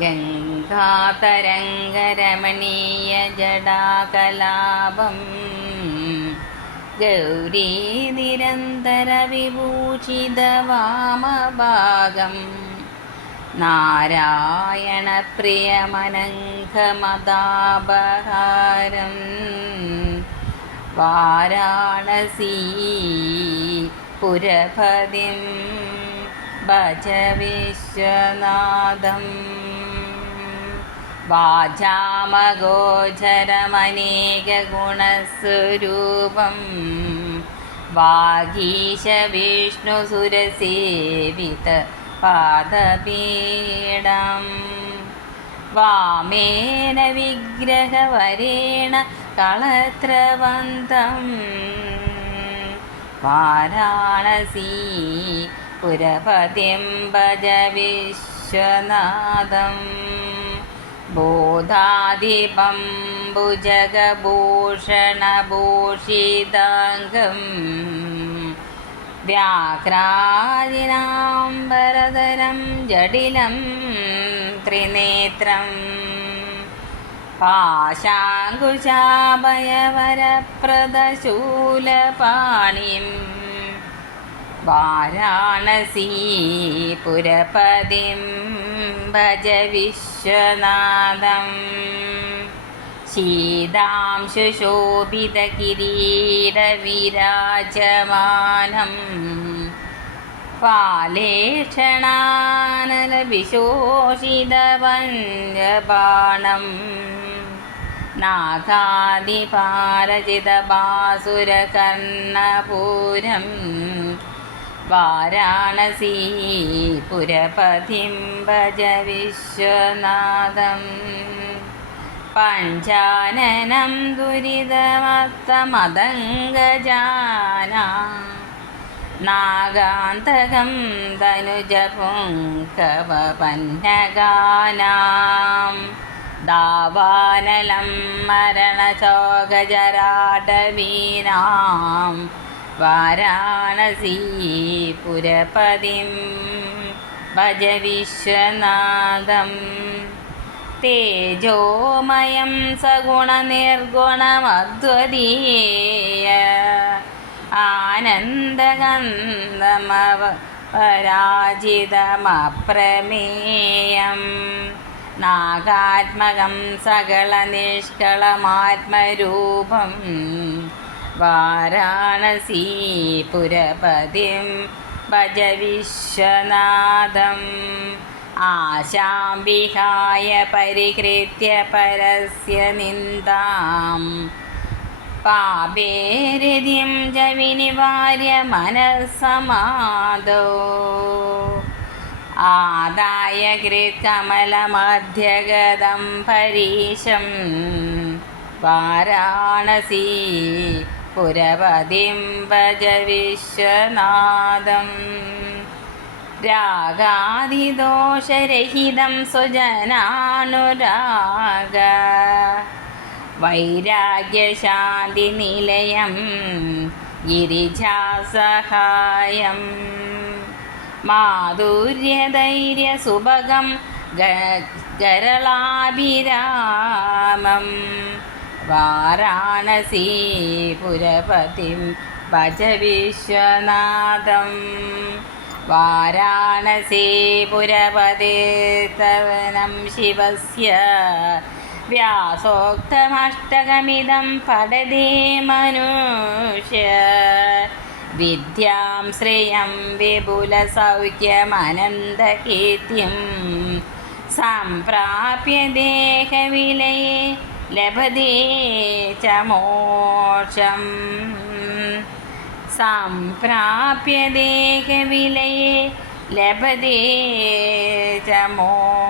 ഗംഗാതരംഗരമണീയജടാകലാപം. ഗൗരീ നിരന്തരവിഭൂഷിതവാമഭാഗം നാരായണപ്രിയമനഘമദാപഹാരം വാരാണസീ പുരപതിം ഭജ വിശ്വനാഥം. വാചാമഗോചരമനേകഗുണസ്വരൂപം വാഗീശ വിഷ്ണുസുരസേവിത പാദപീഠം വാമേന വിഗ്രഹവരേണ കളത്രവന്തം। വാരാണസീ പുരപതിം ഭജ വിശ്വനാഥം। बोधाधिपम्बुजगभूषणभूषिताङ्गं व्याघ्रायिनाम्बरधरं जटिलं त्रिनेत्रम् पाशाङ्कुशाभयवरप्रदशूलपाणिम् വാരാണസീ പുരപതിം ഭജ വിശ്വനാഥം. ശീതാംശുശോഭിതകിരീടവിരാജമാനം പാലേക്ഷണാനലവിശോഷിതവന്യബാണം നാഗാദിപാരചിതബാസുരകർണപൂരം വാരാണസീ പുരപതിം ഭജ വിശ്വനാഥം. പഞ്ചാനനം ദുരിതമത്തമതംഗജാന നാഗാന്തകം തനുജപുങ്കവപന്നഗാനാം ദാവാനലം മരണചോകജരാടവീനാം വാരാണസീ പുരപതിം ഭജ വിശ്വനാഥം. തേജോമയം സഗുണനിർഗുണമദ്വതീയ ആനന്ദഗന്ധമവ പരാജിതമപ്രമേയം. നാഗാത്മകം സകളനിഷ്കളമാത്മരൂപം വാരാണസീ പുരപതിം ഭജ വിശ്വനാഥം. ആശാം വിഹായ പരിഹൃത്യ പരസ്യ നിന്ദാം. പാപേരതിം ച വിനിവാര്യ മനസ്സമാദോ. ആദായ കൃത്കമലമധ്യഗതം പരീശം. വാരാണസീ പുരപതിം ഭജ വിശ്വനാഥം രാഗാതിദോഷരഹിതം സ്വജനാനുരാഗ. വൈരാഗ്യശാന്തിനിലയം ഗിരിജാസഹായം. മാധുര്യധൈര്യസുഭഗം ഗരളാഭിരാമം. വാരാണസീപുരപതിം ഭജ വിശ്വനാഥം. വാരാണസീപുരപതിർത്തവനം ശിവസ്യ. വ്യാസോക്തമഷ്ടകമിതം പടതി മനുഷ്യ. വിദ്യാം ശ്രേയം വിപുലസൗഖ്യമനന്തകീർത്തിം. സംപ്രാപ്യ ദേഹവിലയെ लभते च मोक्षं सम्प्राप्य देहविलये लभते च मोक्षम्